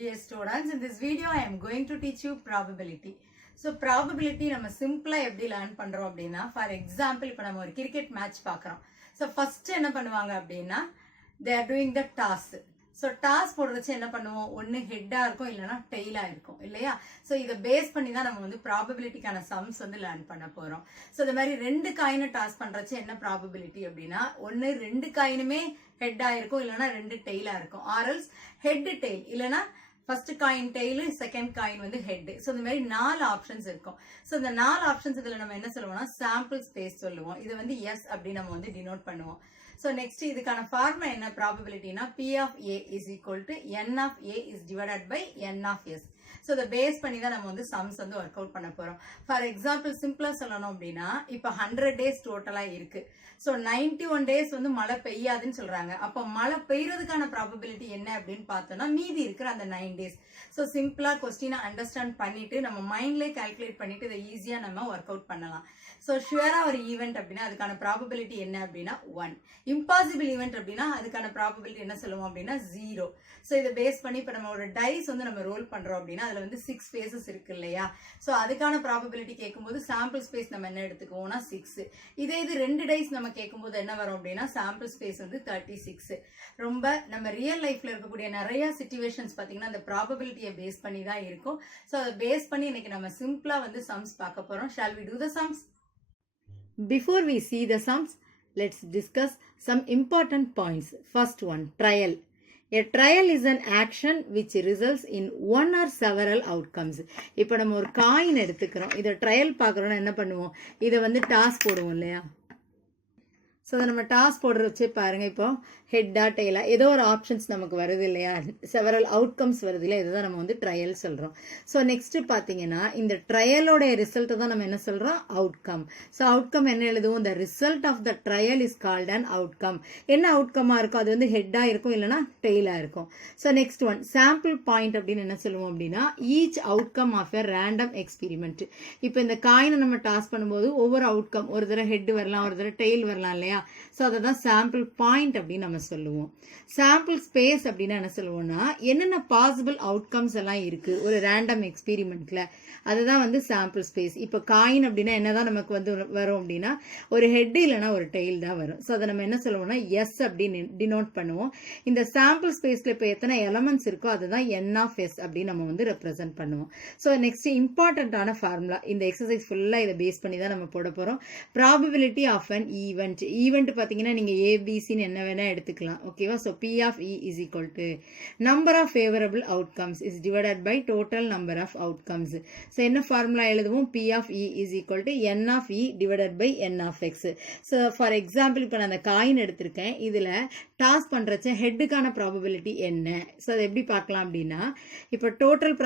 Dear students, in this video I am going to teach you probability. So probability நம்ம சிம்பிளா எப்படி learn பண்றோம் அப்படின்னா, ஃபார் எக்ஸாம்பிள் இப்போ நம்ம ஒரு கிரிக்கெட் மேட்ச் பார்க்குறோம். ஸோ ஃபர்ஸ்ட் என்ன பண்ணுவாங்க அப்படின்னா, they are doing the toss. So toss போடுறச்சு என்ன பண்ணுவோம், ஒன்று ஹெட்டாக இருக்கும் இல்லைன்னா டெய்லாக இருக்கும் இல்லையா. ஸோ இதை பேஸ் பண்ணி தான் நம்ம வந்து ப்ராபபிலிட்டிக்கான சம்ஸ் வந்து லேர்ன் பண்ண போகிறோம். ஸோ இந்த மாதிரி ரெண்டு காயினை டாஸ் பண்ணுறச்சு என்ன ப்ராபபிலிட்டி அப்படின்னா, ஒன்று ரெண்டு காயினுமே ஹெட்டாக இருக்கும் இல்லைன்னா ரெண்டு டெய்லாக இருக்கும், ஆர்எல்ஸ் ஹெட் டெய்ல் இல்லைன்னா first coin tail second coin வந்து ஹெட். ஸோ இந்த மாதிரி 4 ஆப்ஷன்ஸ் இருக்கும். ஸோ இந்த 4 ஆப்ஷன்ஸ் இதில் நம்ம என்ன சொல்லுவோம்னா சாம்பிள் ஸ்பேஸ் சொல்லுவோம். இது வந்து எஸ் அப்படின்னு நம்ம வந்து டினோட் பண்ணுவோம். ஸோ நெக்ஸ்ட் இதுக்கான ஃபார்முலா என்ன ப்ராபபிலிட்டினா, P of A is equal to N of A is divided by N of S. So இதை பேஸ் பண்ணி தான் நம்ம வந்து சம்ஸ் வந்து ஒர்க் அவுட் பண்ண போகிறோம். ஃபார் எக்ஸாம்பிள் சிம்பிளாக சொல்லணும் அப்படின்னா, இப்போ 100 days டோட்டலாக இருக்கு. ஸோ 91 days வந்து மழை பெய்யாதுன்னு சொல்றாங்க. அப்போ மழை பெய்யறதுக்கான ப்ராபபிலிட்டி என்ன அப்படின்னு பார்த்தோம்னா, மீதி இருக்கிற அந்த 9 days. ஸோ சிம்பிளா கொஸ்டினை அண்டர்ஸ்டாண்ட் பண்ணிட்டு நம்ம மைண்ட்லேயே கால்குலேட் பண்ணிட்டு இதை ஈஸியாக நம்ம ஒர்க் அவுட் பண்ணலாம். ஸோ ஷுவரா ஒரு ஈவெண்ட் அப்படின்னா அதுக்கான ப்ராபபிலிட்டி என்ன அப்படின்னா 1. இம்பாசிபிள் ஈவெண்ட் அப்படின்னா அதுக்கான ப்ராபபிலிட்டி என்ன சொல்லுவோம் அப்படின்னா 0. ஸோ இதை பேஸ் பண்ணி இப்போ நம்ம ஒரு டைஸ் வந்து நம்ம ரோல் பண்றோம் அப்படின்னா அதுல வந்து 6 ஃபேஸஸ் இருக்கு இல்லையா. ஸோ அதுக்கான ப்ராபபிலிட்டி கேட்கும்போது சாம்பிள் ஸ்பேஸ் நம்ம என்ன எடுத்துக்குவோம்னா 6. இதே இது 2 டைஸ் நம்ம கேட்கும்போது என்ன வரும் அப்படின்னா சாம்பிள் ஸ்பேஸ் வந்து 36. ரொம்ப நம்ம ரியல் லைஃப்ல இருக்கக்கூடிய நிறைய சிச்சுவேஷன்ஸ் பாத்தீங்கன்னா அந்த ப்ராபபிலிட்டியை பேஸ் பண்ணி தான் இருக்கும். ஸோ அதை பேஸ் பண்ணி இன்னைக்கு நம்ம சிம்பிளா வந்து சம்ஸ் பார்க்க போறோம். Shall we do the sums? Before we see the sums, let's discuss some important points. First one, trial. A trial is an action which results in one or several outcomes. இப்போ நம்ம ஒரு coin எடுத்துக்கிறோம், இதை trial பார்க்குறோம்னா என்ன பண்ணுவோம், இதை வந்து toss போடுவோம் இல்லையா. ஸோ அதை நம்ம டாஸ் போடுற வச்சு பாருங்க, இப்போ ஹெட்டா டெய்லா ஏதோ ஒரு ஆப்ஷன்ஸ் நமக்கு வருது இல்லையா, செவரல் அவுட்கம்ஸ் வருது இல்லையா, இதுதான் நம்ம வந்து ட்ரையல் சொல்கிறோம். ஸோ நெக்ஸ்ட் பார்த்தீங்கன்னா இந்த ட்ரையலோடைய ரிசல்ட்டை தான் நம்ம என்ன சொல்கிறோம், அவுட்கம். ஸோ அவுட்கம் என்ன எழுதுவோம், the result of the trial is called an outcome. என்ன அவுட்கமாக இருக்கும், அது வந்து ஹெட்டாக இருக்கும் இல்லைனா டெய்லாக இருக்கும். So next one, sample point அப்படின்னு என்ன சொல்லுவோம் அப்படின்னா, each outcome of a random experiment. இப்போ இந்த காயினை நம்ம டாஸ் பண்ணும்போது ஒவ்வொரு அவுட்கம், ஒரு தடவை ஹெட் வரலாம், ஒரு தடவை டெய்ல் வரலாம் இல்லையா. ஸோ அதை தான் சாம்பிள் பாயிண்ட் அப்படின்னு நம்ம சொல்லுவோம். சாம்பிள் ஸ்பேஸ் அப்படின்னா என்ன சொல்லுவோம்னா, என்னென்ன பாசிபிள் அவுட்கம்ஸ் எல்லாம் இருக்கு ஒரு ரேண்டம் எக்ஸ்பெரிமெண்ட்ல, அதுதான் வந்து சாம்பிள் ஸ்பேஸ். இப்போ காயின் அப்படின்னா என்னதான் நமக்கு வந்து வரும் அப்படின்னா, ஒரு ஹெட் இல்லைன்னா ஒரு டெய்ல் தான் வரும். ஸோ அதை நம்ம என்ன சொல்லுவோம்னா எஸ் அப்படின்னு டினோட் பண்ணுவோம். இந்த சாம்பிள் ஸ்பேஸ்ல இப்போ எத்தனை எலமெண்ட்ஸ் இருக்கோ அதுதான் N of S அப்படின்னு நம்ம வந்து ரெப்ரசென்ட் பண்ணுவோம். ஸோ நெக்ஸ்ட் இம்பார்ட்டன்டான ஃபார்முலா, இந்த எக்ஸசைஸ் ஃபுல்லாக இதை பேஸ் பண்ணி தான் நம்ம போட போறோம். Probability of an event. Event பார்த்தீங்கன்னா நீங்க ஏபிசின்னு என்ன வேணா எடுத்துக்கலாம், ஓகேவா. So P of E is equal to number of favorable outcomes is divided by total number of outcomes. So என்ன ஃபார்முலா எழுதுவோம், P of E is equal to N of E divided by N of X. So for example இப்போ நான் அந்த coin எடுத்திருக்கேன், இதில் toss பண்ணுறச்ச ஹெட்டுக்கான probability என்ன. So அதை எப்படி பார்க்கலாம் அப்படின்னா, இப்போ டோட்டல்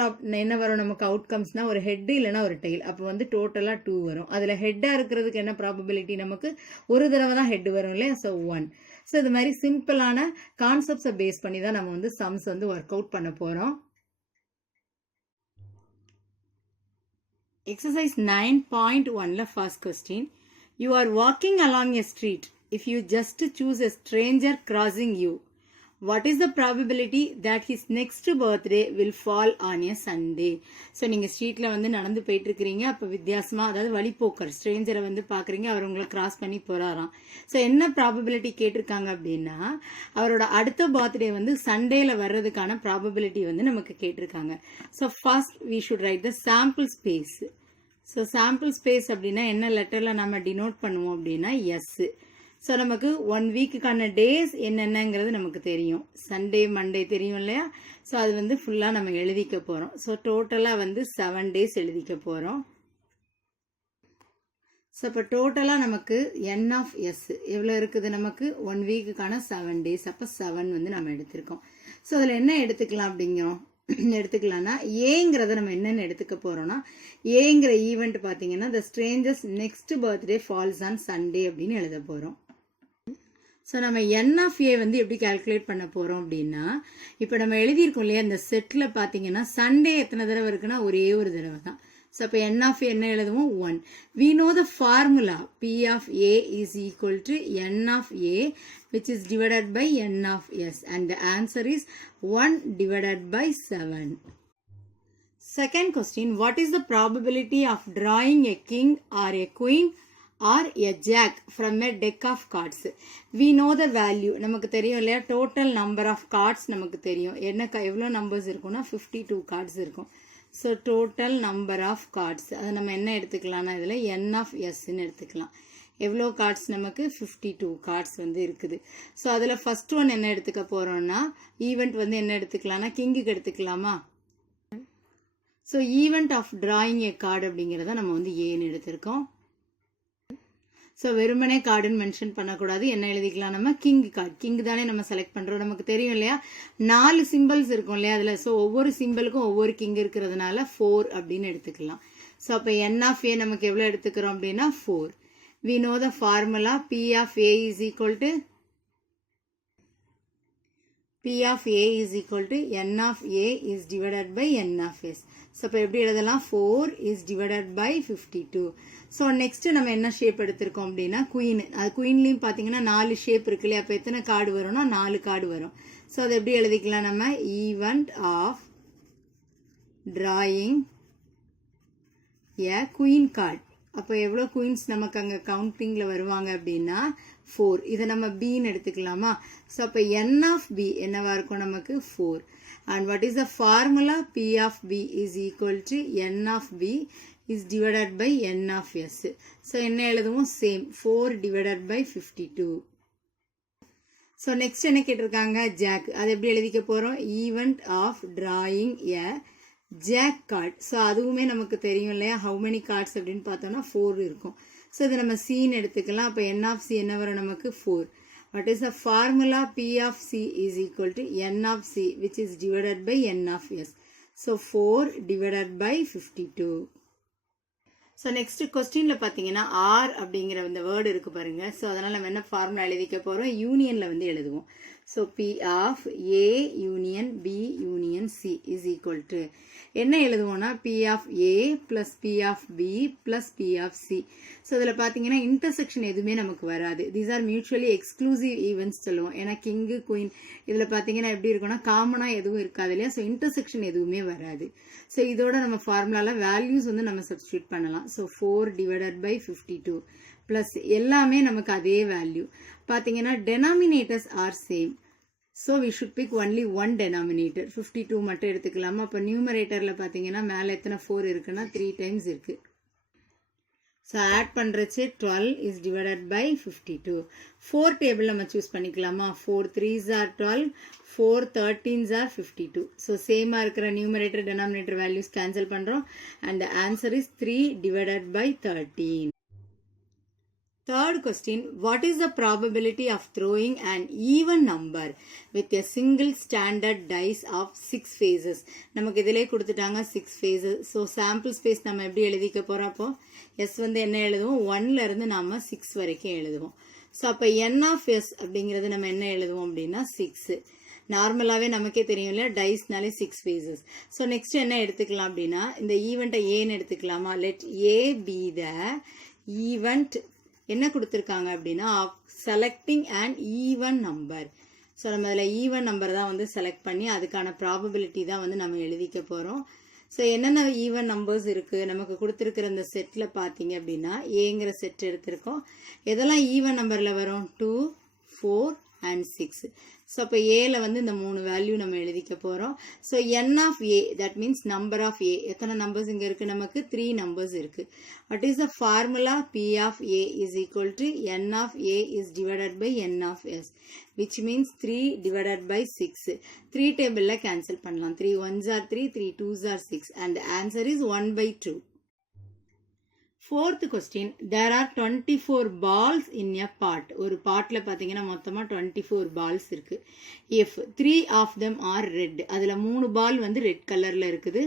என்ன வரும் நமக்கு அவுட்கம்ஸ்னா, ஒரு ஹெட் இல்லைன்னா ஒரு டெய்ல், அப்போ வந்து டோட்டலாக 2 வரும். அதில் ஹெட்டாக இருக்கிறதுக்கு என்ன ப்ராபபிலிட்டி, நமக்கு ஒரு தடவை தான் ஹெட் வரும் இல்லையா. ஸோ 1. ஸோ இது மாதிரி சிம்பிளான கான்செப்ட்ஸை பேஸ் பண்ணி தான் நம்ம வந்து சம்ஸ் வந்து ஒர்க் அவுட் பண்ண போகிறோம். Exercise 9.1 first question. You are walking along a street. If you just choose a stranger crossing you, what is the probability that his next birthday will fall on a Sunday? So நீங்கள் ஸ்ட்ரீட்டில் வந்து நடந்து போயிட்டு இருக்கிறீங்க, அப்போ வித்தியாசமாக, அதாவது வழிபோக்கர் ஸ்ட்ரேஞ்சரை வந்து பார்க்குறீங்க, அவர் உங்களை கிராஸ் பண்ணி போகிறாராம். ஸோ என்ன ப்ராபபிலிட்டி கேட்டிருக்காங்க அப்படின்னா, அவரோட அடுத்த பர்த்டே வந்து சண்டேல வர்றதுக்கான ப்ராபபிலிட்டி வந்து நமக்கு கேட்டிருக்காங்க. So first we should write the sample space. So sample space அப்படின்னா என்ன லெட்டரில் நம்ம டினோட் பண்ணுவோம் அப்படின்னா எஸ். ஸோ நமக்கு 1 வீக்குக்கான டேஸ் என்னென்னங்கிறது நமக்கு தெரியும், சண்டே மண்டே தெரியும் இல்லையா. ஸோ அது வந்து ஃபுல்லாக நம்ம எழுதிக்க போகிறோம். ஸோ டோட்டலாக வந்து 7 days எழுதிக்க போகிறோம். ஸோ இப்போ டோட்டலாக நமக்கு N of S எவ்வளோ இருக்குது, நமக்கு 1 வீக்குக்கான 7 days, அப்போ 7 வந்து நம்ம எடுத்திருக்கோம். ஸோ அதில் என்ன எடுத்துக்கலாம் அப்படிங்கிறோம் எடுத்துக்கலாம்னா, ஏங்கிறத நம்ம என்னென்னு எடுத்துக்க போகிறோம்னா, ஏங்கிற ஈவெண்ட் பார்த்தீங்கன்னா the stranger's next birthday falls on Sunday அப்படின்னு எழுத போகிறோம். ஸோ நம்ம N of A வந்து எப்படி கால்குலேட் பண்ண போகிறோம் அப்படின்னா, இப்போ நம்ம எழுதியிருக்கோம் இல்லையா, இந்த செட்டில் பார்த்தீங்கன்னா சண்டே எத்தனை தடவை இருக்குன்னா ஒரே ஒரு தடவை தான். So, அப்போ n of a என்ன எழுதுவோம் 1. We know the formula P of A is equal to n of A which is divided by n of S and the answer is 1 divided by 7. Second question, what is the probability of drawing a king or a queen or a jack from a deck of cards? We know the value. நமக்கு தெரியும் இல்லையா total number of cards நமக்கு தெரியும். எவ்வளோ numbers இருக்கும்னா 52 cards இருக்கும். So total number of cards. அதை நம்ம என்ன எடுத்துக்கலாம்னா இதில் n of sன்னு எடுத்துக்கலாம். எவ்வளோ கார்ட்ஸ் நமக்கு 52 கார்ட்ஸ் வந்து இருக்குது. ஸோ அதில் ஃபர்ஸ்ட் ஒன் என்ன எடுத்துக்க போகிறோம்னா ஈவெண்ட் வந்து என்ன எடுத்துக்கலாம்னா கிங்குக்கு எடுத்துக்கலாமா? So event of drawing a card அப்படிங்கிறத நம்ம வந்து ஏன்னு எடுத்திருக்கோம். ஸோ வெறுமனே கார்டுன்னு மென்ஷன் பண்ணக்கூடாது. என்ன எழுதிக்கலாம் நம்ம கிங் கார்டு. கிங் தானே நம்ம செலக்ட் பண்ணுறோம். நமக்கு தெரியும் இல்லையா 4 சிம்பிள்ஸ் இருக்கும் இல்லையா அதில். ஸோ ஒவ்வொரு சிம்பிளுக்கும் ஒவ்வொரு கிங் இருக்கிறதுனால 4 அப்படின்னு எடுத்துக்கலாம். ஸோ அப்போ n of a நமக்கு எவ்வளோ எடுத்துக்கிறோம் அப்படின்னா 4. We know the formula P of A is equal to n of A is divided by n of S. So, இப்போ எப்படி எழுதலாம் 4 is divided by 52. So, next நம்ம என்ன ஷேப் எடுத்திருக்கோம் அப்படின்னா குயின். அது குயின்லையும் பார்த்தீங்கன்னா 4 ஷேப் இருக்கு இல்லையா. அப்போ எத்தனை கார்டு வரும்னா 4 கார்டு வரும். ஸோ அதை எப்படி எழுதிக்கலாம் நம்ம event of drawing a queen card. அப்போ எவ்வளோ குயின்ஸ் நமக்கு அங்கே கவுண்டிங்கில் வருவாங்க அப்படின்னா 4. இதை நம்ம பின்னு எடுத்துக்கலாமா? ஸோ அப்போ n of B என்னவா இருக்கும் நமக்கு 4. And what is the formula? P of B is equal to n of B is divided by n of S. So என்ன எழுதுவோம் same 4 divided by 52. So next என்ன கேட்டிருக்காங்க ஜாக். அது எப்படி எழுதிக்க போகிறோம் event of drawing a jack card. So அதுவுமே நமக்கு தெரியும் இல்லையா ஹவு மெனி கார்ட்ஸ் அப்படின்னு பார்த்தோம்னா 4 இருக்கும். ஸோ இதை நம்ம சீன் எடுத்துக்கலாம். அப்போ n of C என்ன வரும் நமக்கு 4. What is the formula? P of C is equal to n of C which is divided by n of S. So 4 divided by 52. So next கொஸ்டின்ல பார்த்தீங்கன்னா R அப்படிங்கிற இந்த வேர்டு இருக்கு பாருங்க. ஸோ அதனால நம்ம என்ன ஃபார்முலா எழுதிக்க போகிறோம் யூனியனில் வந்து எழுதுவோம். So P of A union B union C is equal to என்ன எழுதுவோம்னா P of A plus P of B plus P of C. So இதில் பார்த்தீங்கன்னா இன்டர்செக்ஷன் எதுவுமே நமக்கு வராது. These are mutually exclusive events சொல்லுவோம். ஏன்னா கிங்கு குயின் இதில் பார்த்தீங்கன்னா எப்படி இருக்கும்னா காமனாக எதுவும் இருக்காது இல்லையா. ஸோ இன்டர்செக்ஷன் எதுவுமே வராது. ஸோ இதோட நம்ம ஃபார்முலாவில் வேல்யூஸ் வந்து நம்ம சப்ஸ்டியூட் பண்ணலாம். ஸோ 4 divided by 52 ப்ளஸ் எல்லாமே நமக்கு அதே வேல்யூ. பார்த்தீங்கன்னா denominators are same. So we should pick only one denominator. 52 மட்டும் எடுத்துக்கலாமா? அப்போ நியூமரேட்டரில் பார்த்தீங்கன்னா மேலே எத்தனை 4 இருக்குன்னா 3 times இருக்கு. ஸோ ஆட் பண்ணுறச்சு 12 is divided by 52. 4 டேபிள் நம்ம சூஸ் பண்ணிக்கலாமா? 4 3s are 12, 4 13s are 52. So சேமாக இருக்கிற நியூமரேட்டர் denominator values கேன்சல் பண்ணுறோம். And the answer is 3 divided by 13. Third question, what is the probability of throwing an even number with a single standard dice of 6 faces? நமக்கு இதிலே கொடுத்துட்டாங்க 6 faces. So sample space நம்ம எப்படி எழுதிக்க போறோம்? அப்போ S வந்து என்ன எழுதுவோம் 1ல இருந்து நாம 6 வரைக்கும் எழுதுவோம். ஸோ அப்போ n of S அப்படிங்கிறது நம்ம என்ன எழுதுவோம் அப்படின்னா 6. நார்மலாகவே நமக்கே தெரியும் இல்லையா டைஸ்னாலே 6 faces. ஸோ நெக்ஸ்ட் என்ன எடுத்துக்கலாம் அப்படின்னா இந்த ஈவெண்ட்டை ஏன்னு எடுத்துக்கலாமா? Let A be the event என்ன கொடுத்துருக்காங்க அப்படின்னா selecting and even number. So நம்ம அதில் ஈவன் நம்பர் தான் வந்து செலக்ட் பண்ணி அதுக்கான ப்ராபபிலிட்டி தான் வந்து நம்ம எழுதிக்க போகிறோம். ஸோ என்னென்ன ஈவன் நம்பர்ஸ் இருக்குது நமக்கு கொடுத்துருக்கிற இந்த செட்டில் பார்த்தீங்க அப்படின்னா ஏங்கிற செட் எடுத்திருக்கோம். எதெல்லாம் ஈவன் நம்பரில் வரும் 2 4 and 6. ஸோ அப்போ ஏல வந்து இந்த 3 வேல்யூ நம்ம எழுதிக்க போகிறோம். So n of A that means number of A எத்தனை நம்பர்ஸ் இங்கே இருக்குது நமக்கு 3 நம்பர்ஸ் இருக்குது. What is the formula? P of A is equal to n of A is divided by n of S which means 3 divided by 6. 3 டேபிளில் cancel பண்ணலாம். 3 1s are 3, 3 2s are 6 and the answer is 1/2. Fourth question, there are 24 balls in a pot. ஒரு பாட்ல பார்த்தீங்கன்னா மொத்தமாக 24 balls இருக்கு. If 3 of them are red, அதில் 3 பால் வந்து red கலரில் இருக்குது.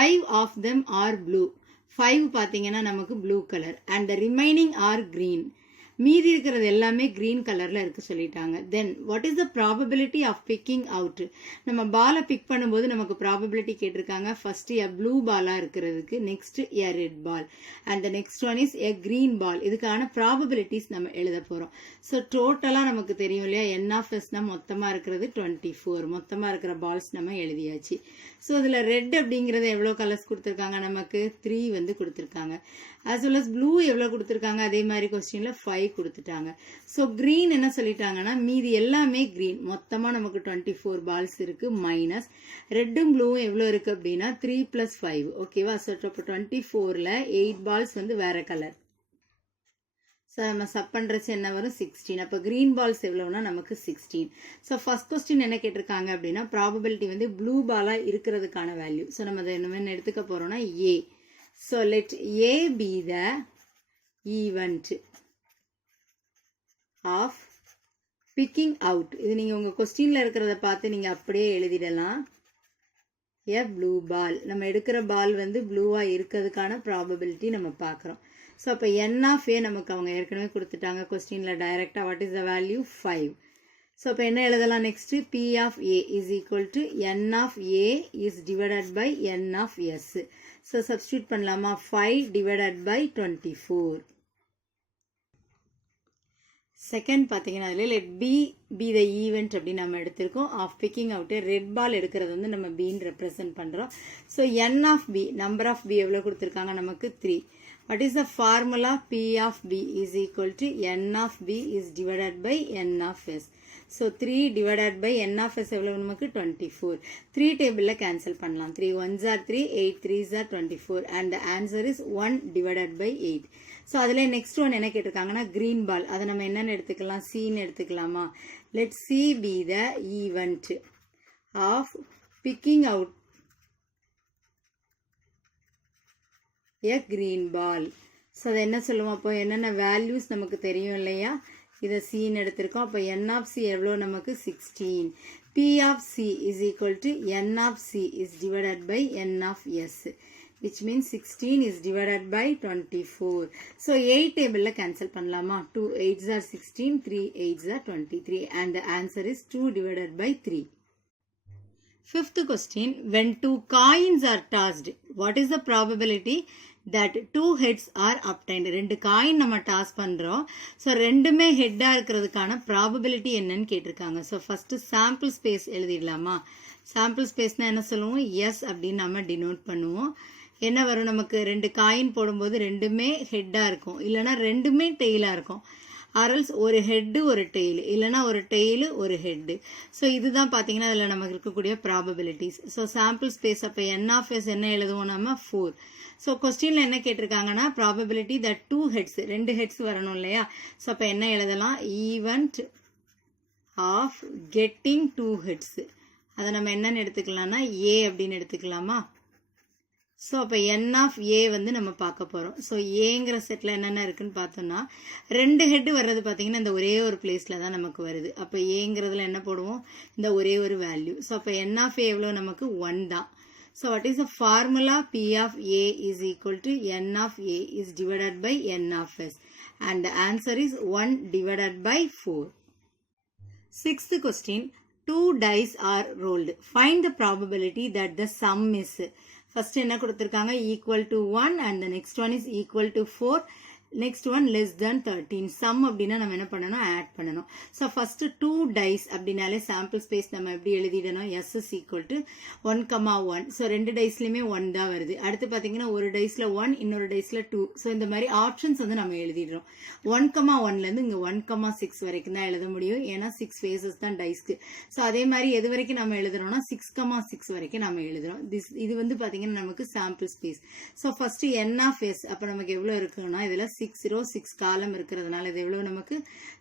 5 of them are blue. 5 பார்த்தீங்கன்னா நமக்கு blue colour and the remaining are green. மீதி இருக்கிறது எல்லாமே green கலர்ல இருக்கு சொல்லிட்டாங்க. Then what is the probability of picking out? நம்ம பாலை பிக் பண்ணும்போது நமக்கு ப்ராபபிலிட்டி கேட்டிருக்காங்க. ஃபர்ஸ்ட் எ ப்ளூ பாலா இருக்கிறதுக்கு, next a red ball and the next one is a green ball. இதுக்கான ப்ராபபிலிட்டிஸ் நம்ம எழுத போறோம். ஸோ டோட்டலா நமக்கு தெரியும் இல்லையா, n of s மொத்தமா இருக்கிறது 24. மொத்தமா இருக்கிற பால்ஸ் நம்ம எழுதியாச்சு. ஸோ இதுல ரெட் அப்படிங்கிறது எவ்வளோ கலர்ஸ் கொடுத்துருக்காங்க, நமக்கு 3 வந்து கொடுத்துருக்காங்க. as well as ப்ளூ எவ்வளோ கொடுத்துருக்காங்க, அதே மாதிரி கொஸ்டின்ல 5 கொடுத்துட்டாங்க. ஸோ கிரீன் என்ன சொல்லிட்டாங்கன்னா மீதி எல்லாமே கிரீன், மொத்தமா நமக்கு 24 பால்ஸ் இருக்கு. மைனஸ் ரெட்டும் ப்ளூவும் எவ்வளோ இருக்கு அப்படின்னா 3 + 5. ஓகேவா? ஸோ இப்போ 24ல 8 பால்ஸ் வந்து வேற கலர். ஸோ நம்ம சப் பண்ணுறச்சு என்ன வரும், 16. அப்போ கிரீன் பால்ஸ் எவ்வளோனா நமக்கு 16. ஸோ ஃபர்ஸ்ட் கொஸ்டின் என்ன கேட்டிருக்காங்க அப்படின்னா ப்ராபபிலிட்டி வந்து ப்ளூ பாலாக இருக்கிறதுக்கான வேல்யூ. ஸோ நம்ம அதை என்ன எடுத்துக்க போகிறோம்னா A. So let A be the event of picking out. இது நீங்கள் உங்கள் கொஸ்டினில் இருக்கிறத பார்த்து நீங்கள் அப்படியே எழுதிடலாம். ஏ ப்ளூ பால், நம்ம எடுக்கிற பால் வந்து ப்ளூவாக இருக்கிறதுக்கான ப்ராபபிலிட்டி நம்ம பார்க்குறோம். ஸோ அப்போ n of a நமக்கு அவங்க ஏற்கனவே கொடுத்துட்டாங்க கொஸ்டினில் டைரெக்டாக. What is the value 5. So அப்போ என்ன எழுதலாம் next, p of a is equal to n of a is divided by n of s. So substitute பண்ணலாமா, 5 divided by 24. செகண்ட் பார்த்தீங்கன்னா அதில் லெட் பி த ஈவெண்ட் அப்படின்னு நம்ம எடுத்திருக்கோம். Of picking out red ball எடுக்கிறது வந்து நம்ம பின்னு ரெப்ரசன்ட் பண்ணுறோம். So n of b, number of b எவ்வளோ கொடுத்துருக்காங்க நமக்கு 3. What is the formula? P of b is equal to n of b is divided by n of s. So 3 divided by n of s எவ்வளவு நமக்கு 24. 3 டேபிள்ல cancel பண்ணலாம். 3 1s are 3, 8 3s are 24 and the answer is 1 divided by 8. So அதில் next one என்ன கேட்டிருக்காங்கன்னா green ball. அதை நம்ம என்னன்னு எடுத்துக்கலாம், Cன்னு எடுத்துக்கலாமா. Let C be the event of picking out a green ball. So அதை என்ன சொல்லுவோம், அப்போ என்னென்ன வேல்யூஸ் நமக்கு தெரியும் இல்லையா, இதை சீன்னு எடுத்திருக்கோம். அப்போ n of c எவ்வளோ நமக்கு 16. p of c is equal to n of c is divided by n of s, which means 16 is divided by 24. So 8 டேபிளில் கேன்சல் பண்ணலாமா. 2 8s are 16, 3 8s are 23 and the answer is 2 divided by 3. Fifth question, when 2 coins are tossed, what is the probability that 2 heads are obtained? 2 coin நம்ம toss பண்ணுறோம். So ரெண்டுமே ஹெட்டாக இருக்கிறதுக்கான probability என்னன்னு கேட்டிருக்காங்க. So first sample space எழுதிடலாமா. Sample ஸ்பேஸ்னால் என்ன சொல்லுவோம், எஸ் அப்படின்னு நம்ம டினோட் பண்ணுவோம். என்ன வரும் நமக்கு, 2 காயின் போடும்போது ரெண்டுமே ஹெட்டாக இருக்கும், இல்லைனா ரெண்டுமே டெய்லாக இருக்கும். ஆர்எல்ஸ் ஒரு ஹெட்டு ஒரு டெய்லு, இல்லைனா ஒரு டெய்லு ஒரு ஹெட்டு. ஸோ இதுதான் பார்த்தீங்கன்னா அதில் நமக்கு இருக்கக்கூடிய ப்ராபபிலிட்டிஸ். ஸோ சாம்பிள் ஸ்பேஸ் அப்போ n of s என்ன எழுதுவோம் நம்ம 4. ஸோ கொஸ்டினில் என்ன கேட்டிருக்காங்கன்னா ப்ராபபிலிட்டி தட் 2 ஹெட்ஸ், 2 ஹெட்ஸ் வரணும் இல்லையா. ஸோ அப்போ என்ன எழுதலாம், ஈவெண்ட் ஆஃப் கெட்டிங் 2 ஹெட்ஸ். அதை நம்ம என்னன்னு எடுத்துக்கலாம்னா ஏ அப்படின்னு எடுத்துக்கலாமா. ஸோ அப்போ n of a வந்து நம்ம பார்க்க போகிறோம். ஸோ ஏங்கிற செட்டில் என்னென்ன இருக்குன்னு பார்த்தோம்னா 2 ஹெட்டு வர்றது பார்த்தீங்கன்னா இந்த ஒரே ஒரு பிளேஸில் தான் நமக்கு வருது. அப்போ ஏங்கிறதுல என்ன போடுவோம், இந்த ஒரே ஒரு வேல்யூ. ஸோ அப்போ n of a எவ்வளோ நமக்கு 1 தான். So what is the formula, p of a is equal to n of a is divided by n of s and the answer is 1 divided by 4. Sixth question, 2 dice are rolled. Find the probability that the sum is. First என்ன கொடுத்திருக்காங்க, equal to 1 and the next one is equal to 4. Next one less then 13. Sum அப்படின்னா நம்ம என்ன பண்ணணும், add பண்ணணும். So first 2 dice அப்படின்னாலே sample space நம்ம எப்படி எழுதிடணும், S is equal to 1,1. So 2 டைஸ்லையுமே 1 தான் வருது. அடுத்து பார்த்தீங்கன்னா ஒரு டைஸில் 1, இன்னொரு டைஸில் 2. ஸோ இந்த மாதிரி ஆப்ஷன்ஸ் வந்து நம்ம எழுதிடுறோம். 1,1லேருந்து இங்கே 1,6 வரைக்கும் தான் எழுத முடியும், ஏன்னா 6 ஃபேஸஸ் தான் டைஸ்க்கு. ஸோ அதே மாதிரி எது வரைக்கும் நம்ம எழுதுறோம்னா 6,6 வரைக்கும் நம்ம எழுதுறோம். இது வந்து பார்த்தீங்கன்னா நமக்கு sample space. So first n of s, அப்போ நமக்கு எவ்வளோ இருக்குன்னா இதில் 606 காலம் இருக்கிறதுனால இது எவ்வளவு நமக்கு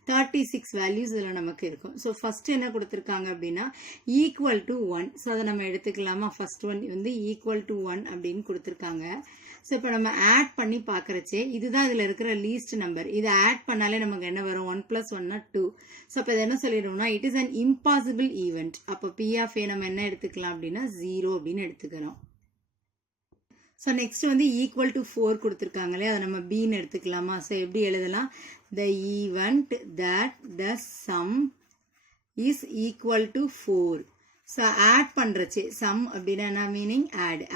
36 வேல்யூஸ் இதில் நமக்கு இருக்கும். ஸோ ஃபர்ஸ்ட் என்ன கொடுத்துருக்காங்க அப்படின்னா ஈக்குவல் டு 1. ஸோ அதை நம்ம எடுத்துக்கலாமா. ஃபர்ஸ்ட் ஒன் வந்து ஈக்குவல் டு 1 அப்படின்னு கொடுத்துருக்காங்க. ஸோ இப்போ நம்ம ஆட் பண்ணி பார்க்குறச்சே இதுதான் இதில் இருக்கிற லீஸ்ட் நம்பர். இதை ஆட் பண்ணாலே நமக்கு என்ன வரும், 1 + 1 = 2. ஸோ அப்போ இதை என்ன சொல்லிடுவோம்னா it is an impossible event. அப்போ P of A நம்ம என்ன எடுத்துக்கலாம் அப்படின்னா 0 அப்படின்னு எடுத்துக்கிறோம். ஸோ நெக்ஸ்ட் வந்து ஈக்குவல் டு 4 கொடுத்துருக்காங்களே அதை நம்ம பின்னு எடுத்துக்கலாமா? ஸோ எப்படி எழுதலாம்? The event that the sum is equal to 4. So add பண்ணுறச்சு சம் அப்படின்னா என்ன மீனிங்?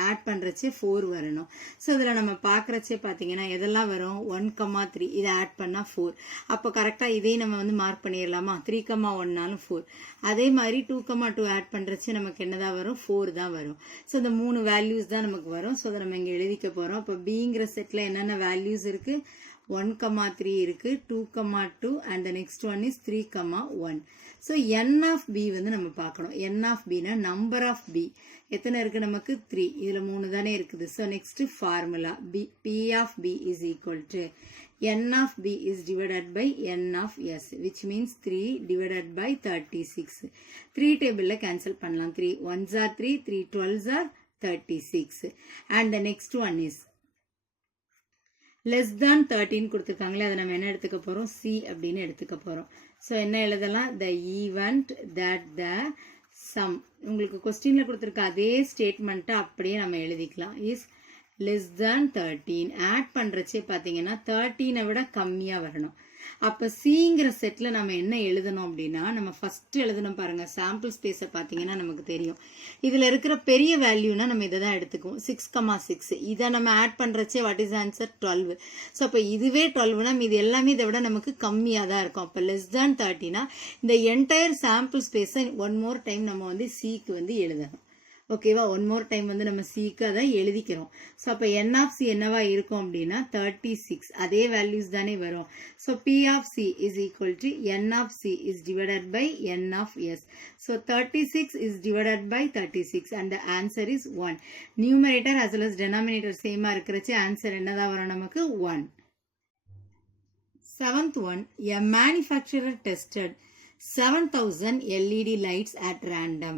ஆட் பண்ணுறச்சு 4 வரணும். ஸோ இதில் நம்ம பார்க்குறச்சே பார்த்தீங்கன்னா எதெல்லாம் வரும்? 1,3 இதை ஆட் பண்ணால் 4. அப்போ கரெக்டாக இதே நம்ம வந்து மார்க் பண்ணிடலாமா? 3,1னாலும் 4. அதே மாதிரி 2,2 ஆட் பண்ணுறச்சு நமக்கு என்னதான் வரும்? 4 தான் வரும். ஸோ இந்த 3 வேல்யூஸ் தான் நமக்கு வரும். ஸோ அதை நம்ம இங்கே எழுதிக்க போகிறோம். இப்போ பிங்கிற செட்டில் என்னென்ன வேல்யூஸ் இருக்குது? 1,3 இருக்கு, 2,2 and the next one is 3,1. So n of b வந்து நம்ம பார்க்கணும். n of b னா number of b எத்தனை இருக்கு நமக்கு? 3. இதுல 3 தானே இருக்குது. So next formula p of b is equal to n of b is divided by n of s, which means 3 divided by 36. 3 table cancel பண்ணலாம். 3 1s are 3, 3 12s are 36. And the next one is less than 13 கொடுத்துருக்காங்களே, அதை நம்ம என்ன எடுத்துக்க போகிறோம்? C அப்படின்னு எடுத்துக்க போகிறோம். So என்ன எழுதலாம்? The event that the some, உங்களுக்கு கொஸ்டினில் கொடுத்துருக்க அதே ஸ்டேட்மெண்ட்டை அப்படியே நம்ம எழுதிக்கலாம். Is less than 13. ஆட் பண்ணுறச்சே பார்த்தீங்கன்னா 13 விட கம்மியாக வரணும். அப்போ சிங்கிற செட்டில் நம்ம என்ன எழுதணும் அப்படின்னா, நம்ம ஃபர்ஸ்ட் எழுதணும் பாருங்க. சாம்பிள் ஸ்பேஸை பார்த்தீங்கன்னா நமக்கு தெரியும். இதில் இருக்கிற பெரிய வேல்யூனா நம்ம இதை தான் எடுத்துக்குவோம். 6,6 இதை நம்ம ஆட் பண்ணுறச்சே வாட் இஸ் ஆன்சர்? 12. ஸோ அப்போ இதுவே 12னா இது எல்லாமே இதை விட நமக்கு கம்மியாக தான் இருக்கும். அப்போ லெஸ் தேன் 30னா இந்த என்டையர் சாம்பிள் ஸ்பேஸை ஒன் மோர் டைம் நம்ம வந்து சிக்கு வந்து எழுதணும். ஓகேவா? ஒன் மோர் டைம் வந்து நம்ம சிக்கு அதை எழுதிக்கிறோம். ஸோ அப்போ என் ஆஃப் சி என்னவா இருக்கும் அப்படின்னா 36. அதே வேல்யூஸ் தானே வரும். So P of C is equal to N of C is divided by N of S. So 36 is divided by 36 and the answer is 1. Numerator as well as denominator சேமாக இருக்கிறச்சு answer என்னதான் வரும் நமக்கு? 1. 7th one, a manufacturer tested 7,000 LED lights at random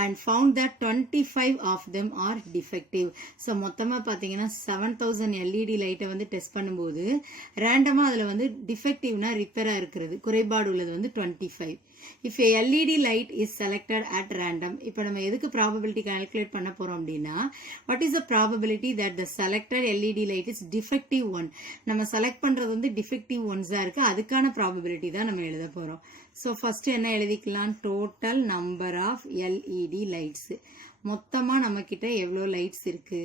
and found that 25 of them are defective. So மொத்தமா பாத்தீங்கன்னா 7,000 LED லைட்டை வந்து test பண்ணும்போது ரேண்டமா அதுல வந்து டிஃபெக்டிவ்னா ரிப்பேரா இருக்கிறது, குறைபாடு உள்ளது வந்து 25. If a LED light is selected at random, இப்போ நம்ம எதுக்கு ப்ராபபிலிட்டி கால்குலேட் பண்ண போறோம் அப்படின்னா, what is the probability that the selected LED light is defective one? நம்ம செலக்ட் பண்றது வந்து டிஃபெக்டிவ் ஒன்ஸா இருக்கு, அதுக்கான ப்ராபபிலிட்டி தான் நம்ம எழுத போறோம். ஸோ ஃபர்ஸ்ட் என்ன எழுதிக்கலாம்? Total number of LED lights. மொத்தமா நம்ம கிட்ட எவ்வளோ லைட்ஸ் இருக்கு?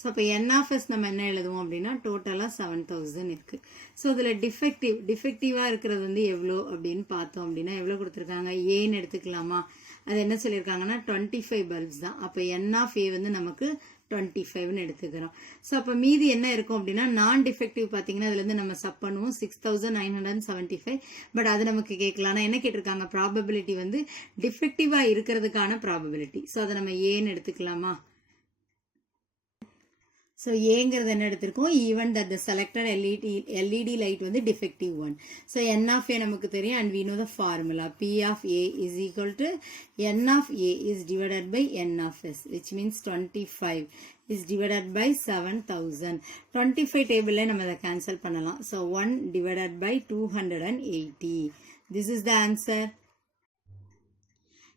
ஸோ இப்போ என்ஆஃப்எஸ் நம்ம என்ன எழுதுவோம் அப்படின்னா டோட்டலாக 7,000 இருக்கு. ஸோ இதில் டிஃபெக்டிவாக இருக்கிறது வந்து எவ்வளோ அப்படின்னு பார்த்தோம் அப்படின்னா எவ்வளோ கொடுத்துருக்காங்க? ஏன்னு எடுத்துக்கலாமா? அது என்ன சொல்லியிருக்காங்கன்னா 25 பல்ப்ஸ் தான். அப்போ என் ஆஃப் ஏ வந்து நமக்கு 25ன்னு எடுத்துக்கிறோம். ஸோ அப்போ மீதி என்ன இருக்கும் அப்படின்னா நான் டிஃபெக்டிவ் பார்த்தீங்கன்னா அதுலேருந்து நம்ம சப் பண்ணுவோம் 6,975. பட் அது நமக்கு கேட்கலாம். ஆனால் என்ன கேட்டிருக்காங்க? ப்ராபபிலிட்டி வந்து டிஃபெக்டிவாக இருக்கிறதுக்கான ப்ராபபிலிட்டி. ஸோ அதை நம்ம ஏன்னு எடுத்துக்கலாமா? ஸோ ஏங்கிறது என்ன எடுத்திருக்கோம்? Even that the selected LED light வந்து defective one. So N of A நமக்கு தெரியும் and we know the formula. P of A is equal to N of A is divided by N of S, which means 25 is divided by 7,000. 25 டேபிள்ல நம்ம அதை cancel பண்ணலாம். So 1 divided by 280. This is the answer.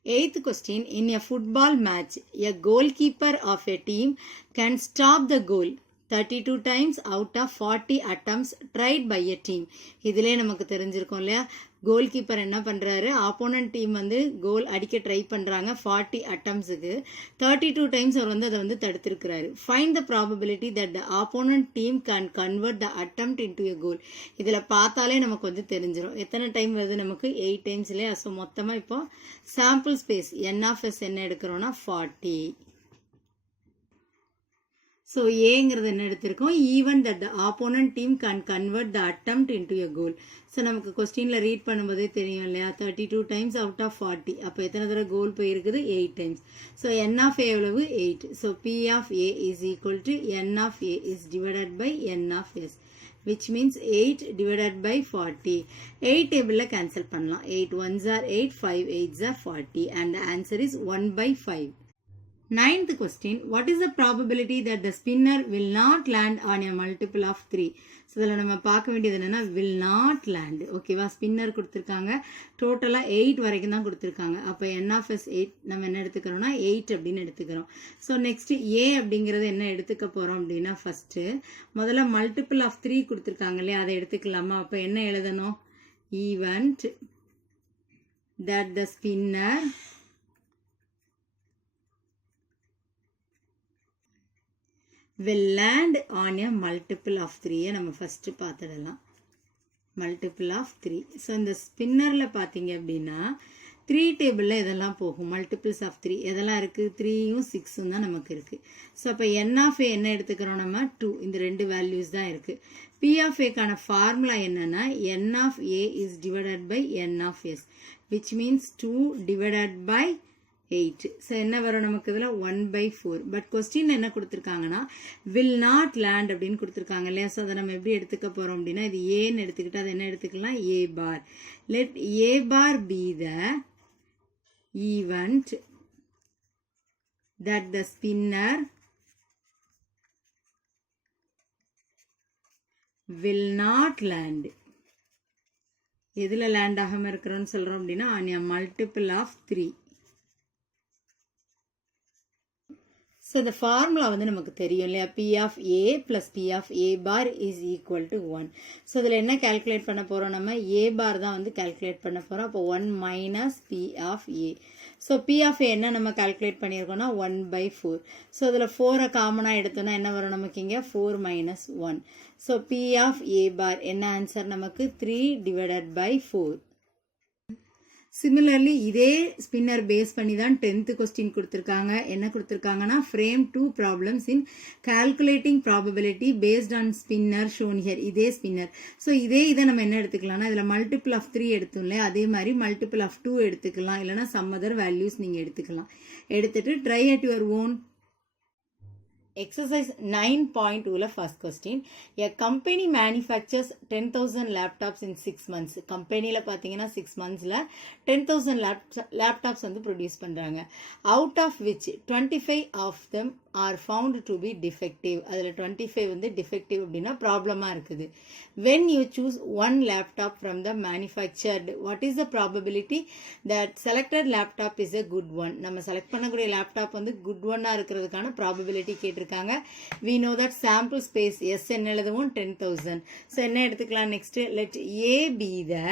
8th question, in a football match, a goalkeeper of a team can stop the goal 32 times out of 40 attempts tried by a team. இதிலே நமக்கு தெரிஞ்சிருக்கும் இல்லையா? Goal keeper என்ன பண்றாரு? Opponent team வந்து கோல் அடிக்க try பண்றாங்க 40 அட்டம்ப்ஸுக்கு 32 times அவர் வந்து அதை வந்து தடுத்திருக்கிறாரு. Find the probability that the opponent team can convert the attempt into a goal. இதில் பார்த்தாலே நமக்கு வந்து தெரிஞ்சிடும் எத்தனை டைம் வருது நமக்கு? 8 டைம்ஸ் இல்லையா? ஸோ மொத்தமாக இப்போ sample space N of S என்ன எடுக்கிறோம்னா 40. ஸோ ஏங்கிறது என்ன எடுத்திருக்கோம்? Even that the opponent team can convert the attempt into a goal. So நமக்கு கொஸ்டின்ல ரீட் பண்ணும்போதே தெரியும் இல்லையா? 32 டைம்ஸ் அவுட் ஆஃப் 40. அப்போ எத்தனை தடவை கோல் போயிருக்குது? 8 times. So N of A எவ்வளவு? 8. So P of A is equal to N of A is divided by N of S, which means 8 divided by 40. 8 டேபிளில் கேன்சல் பண்ணலாம். 8 1s are 8, 5 8s are 40 and the answer is 1/5. Ninth question, what is the probability that the spinner will not land on a multiple of 3? So இதில் நம்ம பார்க்க வேண்டியது என்னென்னா will not land. ஓகேவா, spinner கொடுத்துருக்காங்க, டோட்டலாக 8 வரைக்கும் தான் கொடுத்துருக்காங்க. அப்போ n of s 8 நம்ம என்ன எடுத்துக்கிறோம்னா 8 அப்படின்னு எடுத்துக்கிறோம். ஸோ நெக்ஸ்ட் a அப்படிங்கிறது என்ன எடுத்துக்க போகிறோம் அப்படின்னா, ஃபஸ்ட்டு முதல்ல மல்டிபிள் ஆஃப் 3 கொடுத்துருக்காங்க இல்லையா, அதை எடுத்துக்கலாமா? அப்போ என்ன எழுதணும்? Event that the spinner will land on a multiple of 3. நம்ம ஃபஸ்ட்டு பார்த்துடலாம். Multiple of 3. ஸோ இந்த ஸ்பின்னரில் பார்த்தீங்க அப்படின்னா 3 டேபிளில் இதெல்லாம் போகும். மல்டிபிள்ஸ் ஆஃப் 3 எதெல்லாம் இருக்குது? 3யும் 6ம் தான் நமக்கு இருக்குது. ஸோ அப்போ n of a என்ன எடுத்துக்கிறோம் நம்ம? 2. இந்த ரெண்டு வேல்யூஸ் தான் இருக்குது. p of a-க்கான ஃபார்முலா என்னன்னா n of a is divided by n of s, which means 2 divided by 8. So என்ன வரும் நமக்கு இதில்? 1/4. பட் கொஸ்டின் என்ன கொடுத்துருக்காங்கன்னா will not land அப்படின்னு கொடுத்துருக்காங்க இல்லையா. ஸோ அதை நம்ம எப்படி எடுத்துக்க போகிறோம் அப்படின்னா, இது ஏன்னு எடுத்துக்கிட்டு அதை என்ன எடுத்துக்கலாம்? a bar. let a bar be the event that the spinner will not land. எதில் லேண்ட் ஆகாமல் இருக்கிறோன்னு சொல்கிறோம் அப்படின்னா on a multiple of 3. So இந்த ஃபார்முலா வந்து நமக்கு தெரியும் இல்லையா, p of a plus p of a bar is equal to 1. So இதில் என்ன கால்குலேட் பண்ண போகிறோம்? நம்ம a bar தான் வந்து கால்குலேட் பண்ண போகிறோம். அப்போ 1 minus p of a. So p of a என்ன நம்ம கால்குலேட் பண்ணியிருக்கோம்னா 1/4. ஸோ இதில் 4 காமனாக எடுத்தோன்னா என்ன வரும் நமக்கு இங்கே? 4 minus 1. So p of a bar என்ன ஆன்சர் நமக்கு? 3 divided by 4. சிமிலர்லி இதே ஸ்பின்னர் பேஸ் பண்ணி தான் 10th கொஸ்டின் கொடுத்துருக்காங்க. என்ன கொடுத்துருக்காங்கன்னா, frame 2 problems in calculating probability based on spinner shown here. இதே ஸ்பின்னர். ஸோ இதை நம்ம என்ன எடுத்துக்கலாம்னா, இதில் மல்டிபிள் ஆஃப் 3 எடுத்தோம் இல்லையா, அதே மாதிரி மல்டிபிள் ஆஃப் 2 எடுத்துக்கலாம், இல்லைனா சம் அதர் வேல்யூஸ் நீங்கள் எடுத்துக்கலாம். எடுத்துட்டு try at your own. Exercise 9.2 first question. A company manufactures 10,000 laptops in 6 months. கம்பெனியில் பார்த்தீங்கன்னா 6 monthsல 10,000 laptops வந்து ப்ரொடியூஸ் பண்ணுறாங்க. Out of which 25 of them are found to be defective. அதில் 25 வந்து defective அப்படின்னா ப்ராப்ளமாக இருக்குது. When you choose one laptop from the manufactured, what is the probability that selected laptop is a good one? நம்ம select பண்ணக்கூடிய laptop வந்து good ஒன்னாக இருக்கிறதுக்கான ப்ராபபிலிட்டி கேட்டிருக்காங்க. We know that sample space S என்ன எழுதுவோம்? 10,000. ஸோ என்ன எடுத்துக்கலாம் next? let A be the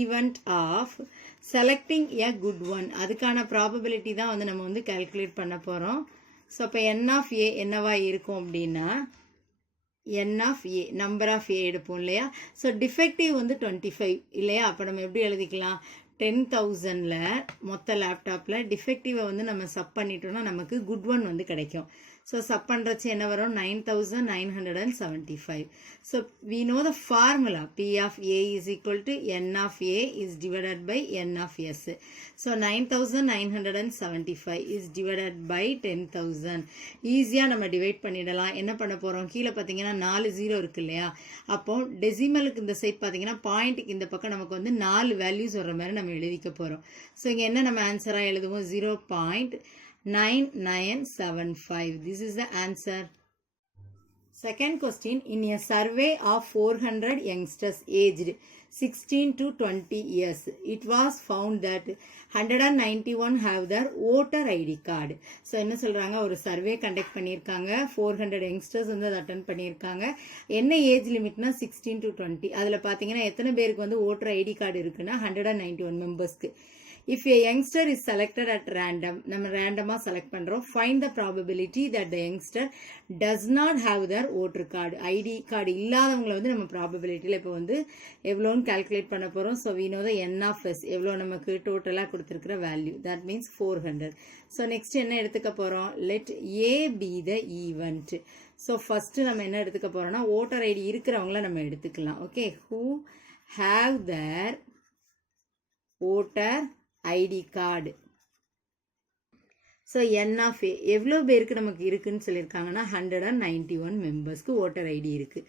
event of selecting a good one. அதுக்கான ப்ராபபிலிட்டி தான் வந்து நம்ம வந்து கால்குலேட் பண்ண போகிறோம். ஸோ அப்போ n of a என்னவா இருக்கும் அப்படின்னா, n of a number of a எடுப்போம் இல்லையா. ஸோ டிஃபெக்டிவ் வந்து 25 இல்லையா. அப்போ நம்ம எப்படி எழுதிக்கலாம்? 10,000ல் மொத்த லேப்டாப்பில் டிஃபெக்டிவை வந்து நம்ம சப் பண்ணிட்டோம்னா நமக்கு குட் ஒன் வந்து கிடைக்கும். ஸோ சப் பண்ணுறச்சு என்ன வரும்? 9,975. So we know the formula p of a is equal to n of a is divided by n of s. So 9,975 is divided by 10,000. ஈஸியாக நம்ம டிவைட் பண்ணிடலாம். என்ன பண்ண போகிறோம்? கீழே பார்த்தீங்கன்னா 4 0 இருக்கு இல்லையா. அப்போ டெசிமலுக்கு இந்த சைட் பார்த்தீங்கன்னா பாயிண்ட்டுக்கு இந்த பக்கம் நமக்கு வந்து 4 வேல்யூஸ் வர்ற மாதிரி நம்ம எழுதிக்க போகிறோம். ஸோ இங்கே என்ன நம்ம ஆன்சராக எழுதுவோம்? 0.9975. This is the answer. Second question. In a survey of 400 youngsters aged 16 to 20 years, it was found that 191 have their voter ID card. So என்ன சொல்கிறாங்க? ஒரு சர்வே கண்டக்ட் பண்ணியிருக்காங்க. 400 யங்ஸ்டர்ஸ் வந்து அதை அட்டன் பண்ணியிருக்காங்க. என்ன ஏஜ் லிமிட்னா 16 to 20. அதில் பார்த்தீங்கன்னா எத்தனை பேருக்கு வந்து ஓட்டர் ஐடி கார்டு இருக்குன்னா 191 மெம்பர்ஸ்க்கு. If a youngster is selected at random, நம்ம ரேண்டமாக செலக்ட் பண்ணுறோம். Find the probability that the youngster does not have their voter card. ID card இல்லாதவங்களை வந்து நம்ம ப்ராபபிலிட்டியில் இப்போ வந்து எவ்வளோன்னு கால்குலேட் பண்ண போகிறோம். So we know the n of s எவ்வளோ நமக்கு டோட்டலாக கொடுத்துருக்கிற value. that means 400. So next என்ன எடுத்துக்க போகிறோம்? let a be the event. So first நம்ம என்ன எடுத்துக்க போகிறோம்னா ஓட்டர் ஐடி இருக்கிறவங்கள நம்ம எடுத்துக்கலாம். Okay, who have their voter ID card. So n of a எவ்வளோ பேருக்கு நமக்கு இருக்குன்னு சொல்லியிருக்காங்கன்னா 191 மெம்பர்ஸ்க்கு ஓட்டர் ஐடி இருக்குது.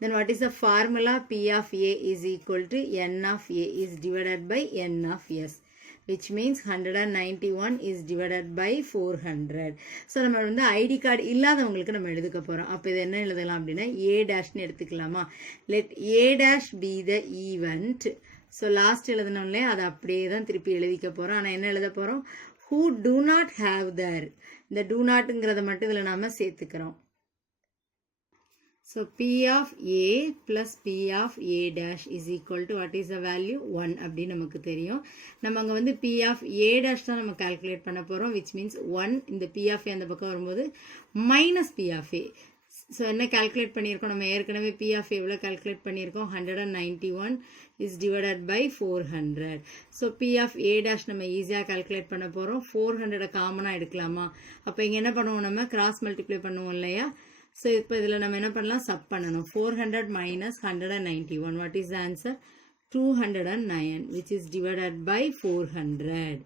தென் what is the formula? p of a is equal to n of a is divided by n of s, which means 191 is divided by 400. So நம்ம வந்து ID card இல்லாதவங்களுக்கு நம்ம எழுதுக்க போகிறோம். அப்போ இது என்ன எழுதலாம் அப்படின்னா ஏ டேஷ்னு எடுத்துக்கலாமா. Let A dash be the event. So last எழுதணும் இல்லையா, அதை அப்படியே தான் திருப்பி எழுதிக்க போகிறோம். ஆனால் என்ன எழுத போகிறோம், who do not have their. இந்த do notங்கிறத மட்டும் இதில் நாம் சேர்த்துக்கிறோம். So P of A plus P of A dash is equal to what is the value 1 அப்படி நமக்கு தெரியும். நம்ம அங்கே வந்து P of A dash தான் நம்ம calculate பண்ண போகிறோம், which means 1. இந்த P of A அந்த பக்கம் வரும்போது minus P of A. So என்ன calculate பண்ணியிருக்கோம், நம்ம ஏற்கனவே P of A எவ்வளோ calculate பண்ணியிருக்கோம், 191 is divided by 400. So P of A dash நம்ம ஈஸியாக calculate பண்ண போகிறோம். 400 காமனாக எடுக்கலாமா. அப்போ இங்கே என்ன பண்ணுவோம், நம்ம கிராஸ் மல்டிப்ளை பண்ணுவோம் இல்லையா. ஸோ இப்போ இதில் நம்ம என்ன பண்ணலாம், சப் பண்ணணும். 400 minus 191. What is the answer? 209, which is divided by 400.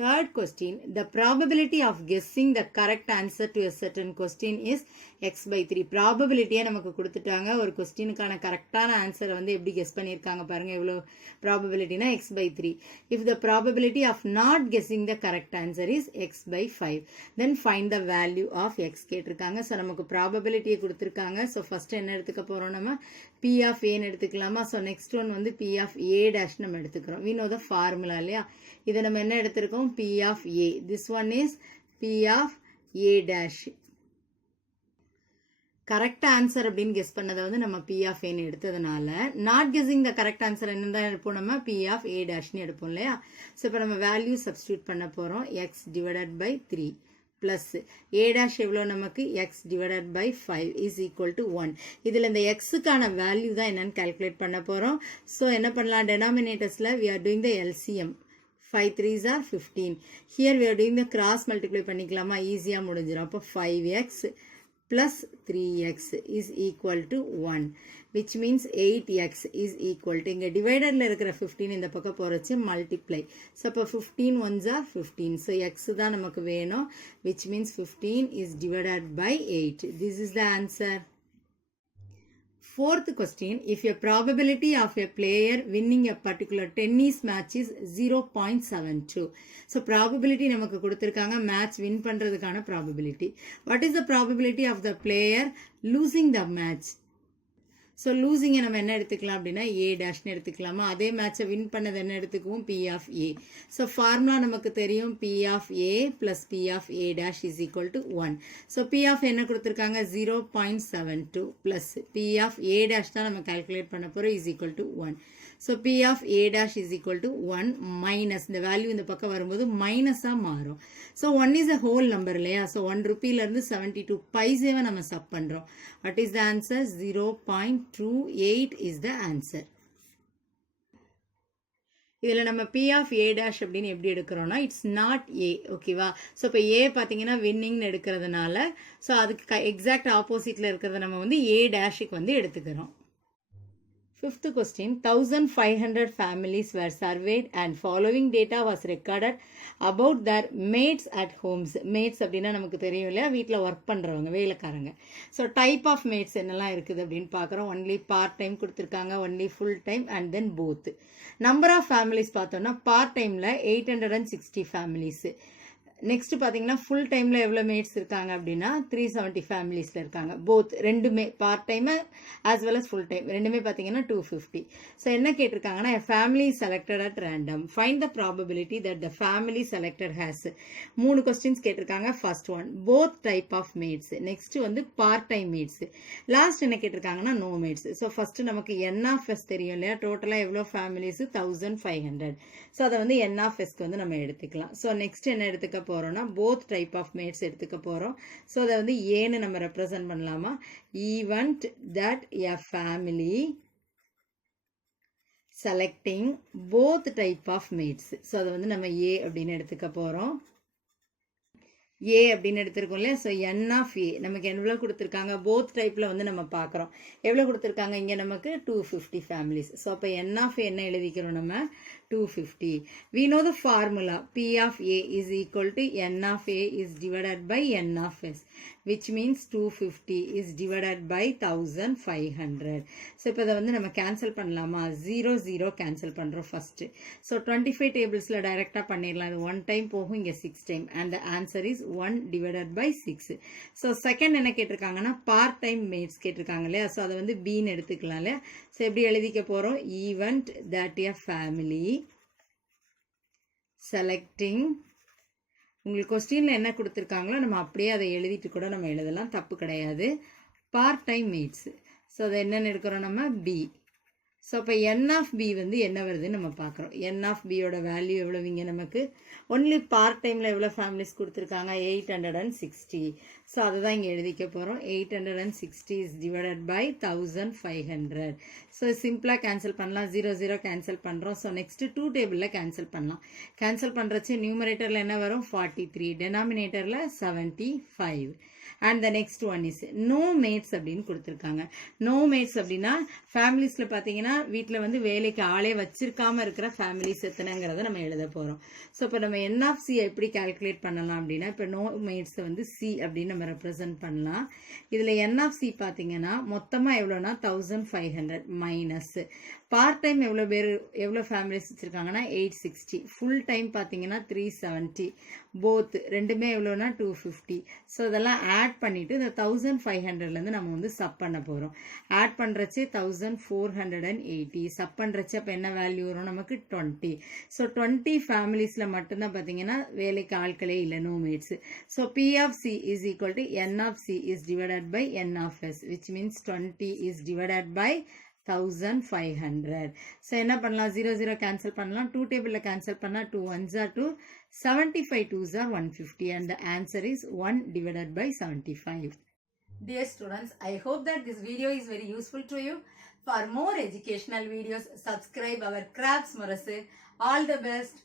Third question, the probability of guessing the correct answer to a certain question is x by 3. ப்ராபபிலிட்டியை நமக்கு கொடுத்துட்டாங்க. ஒரு கொஸ்டினுக்கான கரெக்டான ஆன்சரை வந்து எப்படி கெஸ் பண்ணியிருக்காங்க பாருங்க. எவ்வளோ ப்ராபபிலிட்டினா x by 3. If the probability of not guessing the correct answer is x by 5, then find the value of x கேட்டிருக்காங்க. ஸோ நமக்கு ப்ராபபிலிட்டியை கொடுத்துருக்காங்க. ஸோ ஃபர்ஸ்ட் என்ன எடுத்துக்க போகிறோம், நம்ம P of Aன்னு எடுத்துக்கலாமா. ஸோ நெக்ஸ்ட் ஒன் வந்து P of A dash நம்ம எடுத்துக்கிறோம். we know the formula இல்லையா. இதை நம்ம என்ன எடுத்திருக்கோம், P of A. This one is P of A dash. Correct answer அப்படின்னு கெஸ் பண்ணதை வந்து நம்ம P of Aன்னு எடுத்ததுனால not guessing the correct answer என்ன தான் எடுப்போம், நம்ம P of A dashன்னு எடுப்போம் இல்லையா. ஸோ இப்போ நம்ம வேல்யூ சப்ஸ்டியூட் பண்ண போகிறோம். x divided by 3 plus A dash எவ்வளோ நமக்கு, x divided by 5 is equal to 1. இதில் இந்த xக்கான வேல்யூ தான் என்னன்னு கால்குலேட் பண்ண போகிறோம். ஸோ என்ன பண்ணலாம், denominatorsல we are doing the LCM. 5 3s are 15. Here we are doing the cross multiply பண்ணிக்கலாமா, ஈஸியாக முடிஞ்சிடும். அப்போ 5x plus 3x is equal to 1, which means 8x is equal to, இங்கே டிவைடரில் இருக்கிற 15 இந்த பக்கம் போகிறச்சு மல்டிப்ளை. ஸோ அப்போ 15 1s are 15. ஸோ x தான் நமக்கு வேணும், which means 15 is divided by 8. This is the answer. Fourth question, if a probability of a player winning a particular tennis match is 0.72. So probability நமக்கு கொடுத்திருக்காங்க match win பண்றதுக்கான probability. What is the probability of the player losing the match? So லூசிங்கை நம்ம என்ன எடுத்துக்கலாம் அப்படின்னா A டேஷ்னு எடுத்துக்கலாமா. அதே மேட்சை வின் பண்ணது என்ன எடுத்துக்குவோம், P of A. So formula நமக்கு தெரியும், P of A plus P of A dash is equal to 1. So P of என்ன கொடுத்துருக்காங்க, 0.72 plus P of A dash தான் நம்ம கால்குலேட் பண்ண போகிறோம், is equal to 1. So P of A dash is equal to 1 minus, இந்த value இந்த பக்கம் வரும்போது மைனஸாக மாறும். So 1 is a whole number இல்லையா. ஸோ 1 ரூபீலேருந்து 72 பைசேவை நம்ம சப் பண்ணுறோம். What is the answer? 0.28 is the answer. இதில் நம்ம P of A dash அப்படின்னு எப்படி எடுக்கிறோம்னா, இட்ஸ் நாட் A, ஓகேவா. ஸோ இப்போ A பார்த்தீங்கன்னா வின்னிங்னு எடுக்கிறதுனால, ஸோ அதுக்கு எக்ஸாக்ட் ஆப்போசிட்டில் இருக்கிறத நம்ம வந்து A டேஷுக்கு வந்து எடுத்துக்கிறோம். Fifth question, 1,500 families were surveyed and following data was recorded about their mates at homes. Mates அப்படின்னா நமக்கு தெரியும் இல்லையா, வீட்டில் ஒர்க் பண்ணுறவங்க, வேலைக்காரங்க. ஸோ டைப் ஆஃப் மேட்ஸ் என்னெல்லாம் இருக்குது அப்படின்னு பார்க்குறோம். ஒன்லி பார்ட் டைம் கொடுத்துருக்காங்க, only full time and then both. Number of families பார்த்தோம்னா பார்ட் டைமில் 860 ஃபேமிலிஸு. நெக்ஸ்ட் பார்த்தீங்கன்னா ஃபுல் டைமில் எவ்வளோ மேட்ஸ் இருக்காங்க அப்படின்னா 370 ஃபேமிலிஸில் இருக்காங்க. போத் ரெண்டுமே part time as well as full time ரெண்டுமே பார்த்தீங்கன்னா 250. ஸோ என்ன கேட்டிருக்காங்கன்னா, family selected at random, find the probability that the family selected has. 3 questions கேட்டிருக்காங்க. First one both type of maths, next வந்து பார்ட் டைம் மேட்ஸ், லாஸ்ட் என்ன கேட்டிருக்காங்கன்னா no mats. So first நமக்கு NF தெரியும் இல்லையா, டோட்டலாக எவ்வளோ ஃபேமிலிஸ் 1,500. ஸோ அதை வந்து NF வந்து நம்ம எடுத்துக்கலாம். ஸோ நெக்ஸ்ட் என்ன எடுத்துக்க போறோம்னா போத் டைப் ஆஃப் மேட்ஸ் எடுத்துக்க போறோம். ஸோ அதை வந்து ஏன்னு நம்ம ரெப்ரசன்ட் பண்ணலாமா, event that a family selecting both type of maids. So அதை வந்து நம்ம ஏ அப்படின்னு எடுத்துக்க போறோம். ஏ அப்படின்னு எடுத்திருக்கோம் இல்லையா. ஸோ NF நமக்கு எவ்வளோ கொடுத்துருக்காங்க, போத் டைப்பில் வந்து நம்ம பார்க்குறோம். எவ்வளோ கொடுத்துருக்காங்க இங்கே நமக்கு 250 ஃபேமிலிஸ். ஸோ அப்போ NF என்ன எழுதிக்கிறோம், நம்ம 250. We know the formula P of A is equal to N of A is divided by N of S, which means 250 is divided by 1500. So இப்போ இதை வந்து நம்ம கேன்சல் பண்ணலாமா? 0 0 கேன்சல் பண்ணுறோம் ஃபஸ்ட்டு. ஸோ 25 டேபிள்ஸில் டைரெக்டாக பண்ணிடலாம். இது 1 டைம் போகும், இங்கே 6 time, and the answer is 1 divided by 6. So second என்ன கேட்டிருக்காங்கன்னா பார்ட் டைம் மேட்ஸ் கேட்டிருக்காங்க இல்லையா? ஸோ அதை வந்து பீன்னு எடுத்துக்கலாம் இல்லையா? ஸோ எப்படி எழுதிக்க போகிறோம்? Event that a family selecting, உங்களுக்கு கொஸ்டினில் என்ன கொடுத்துருக்காங்களோ நம்ம அப்படியே அதை எழுதிட்டு கூட நம்ம எழுதலாம், தப்பு கிடையாது. பார்ட் டைம் மேட்ஸ், ஸோ அதை என்னென்னு எடுக்கிறோம் நம்ம? பி. ஸோ அப்போ என் ஆஃப் பி வந்து என்ன வருதுன்னு நம்ம பார்க்குறோம். என் ஆஃப் பியோட வேல்யூ எவ்வளோவிங்க நமக்கு? ஒன்லி பார்ட் டைமில் எவ்வளோ ஃபேமிலிஸ் கொடுத்துருக்காங்க? 860. ஸோ அதை தான் இங்கே எழுதிக்க போகிறோம். 860 இஸ் டிவைடட் பை 1500. ஸோ சிம்பிளாக கேன்சல் பண்ணலாம். 0 0 கேன்சல் பண்ணுறோம். ஸோ நெக்ஸ்ட்டு 2 டேபிளில் கேன்சல் பண்ணலாம். கேன்சல் பண்ணுறச்சு நியூமரேட்டரில் என்ன வரும்? 43, டெனாமினேட்டரில் 75. And the next one is no maids அப்படின்னு கொடுத்துருக்காங்க. நோ மேட்ஸ் அப்படின்னா ஃபேமிலிஸில் பார்த்தீங்கன்னா வீட்டில் வந்து வேலைக்கு ஆளே வச்சிருக்காம இருக்கிற ஃபேமிலிஸ் எத்தனைங்கிறத நம்ம எழுத போகிறோம். ஸோ இப்போ நம்ம என் ஆஃப் சி எப்படி கால்குலேட் பண்ணலாம் அப்படின்னா, இப்போ நோ மேட்ஸை வந்து சி அப்படின்னு நம்ம ரெப்ரசன்ட் பண்ணலாம். இதில் என் ஆஃப் சி பார்த்தீங்கன்னா மொத்தமாக எவ்வளோனா 1500 மைனஸ் பார்ட் டைம் எவ்வளோ ஃபேமிலிஸ் வச்சுருக்காங்கன்னா 860, ஃபுல் டைம் பார்த்தீங்கன்னா 370, போத் ரெண்டுமே எவ்வளோனா 250. ஸோ இதெல்லாம் ஆட் பண்ணிவிட்டு இந்த 1500லேருந்து நம்ம வந்து சப் பண்ண போகிறோம். ஆட் பண்ணுறச்சு 1480, சப் பண்ணுறச்சு அப்போ என்ன வேல்யூ வரும் நமக்கு? 20. ஸோ 20 ஃபேமிலிஸில் மட்டும்தான் பார்த்தீங்கன்னா வேலைக்கு ஆட்களே இல்லை, no mats. So P of C is equal to N of C is divided by N of S, which means 20 is divided by 1500. So என்ன பண்ணலாம்? 0 0 கேன்சல் பண்ணலாம். 2 டேபிளில் கேன்சல் பண்ணால் 2 1s are 2, 75 2s are 150, and the answer is 1 divided by 75. Dear students, I hope that this video is very useful to you. For more educational videos, subscribe our Crafts Murasu. All the best.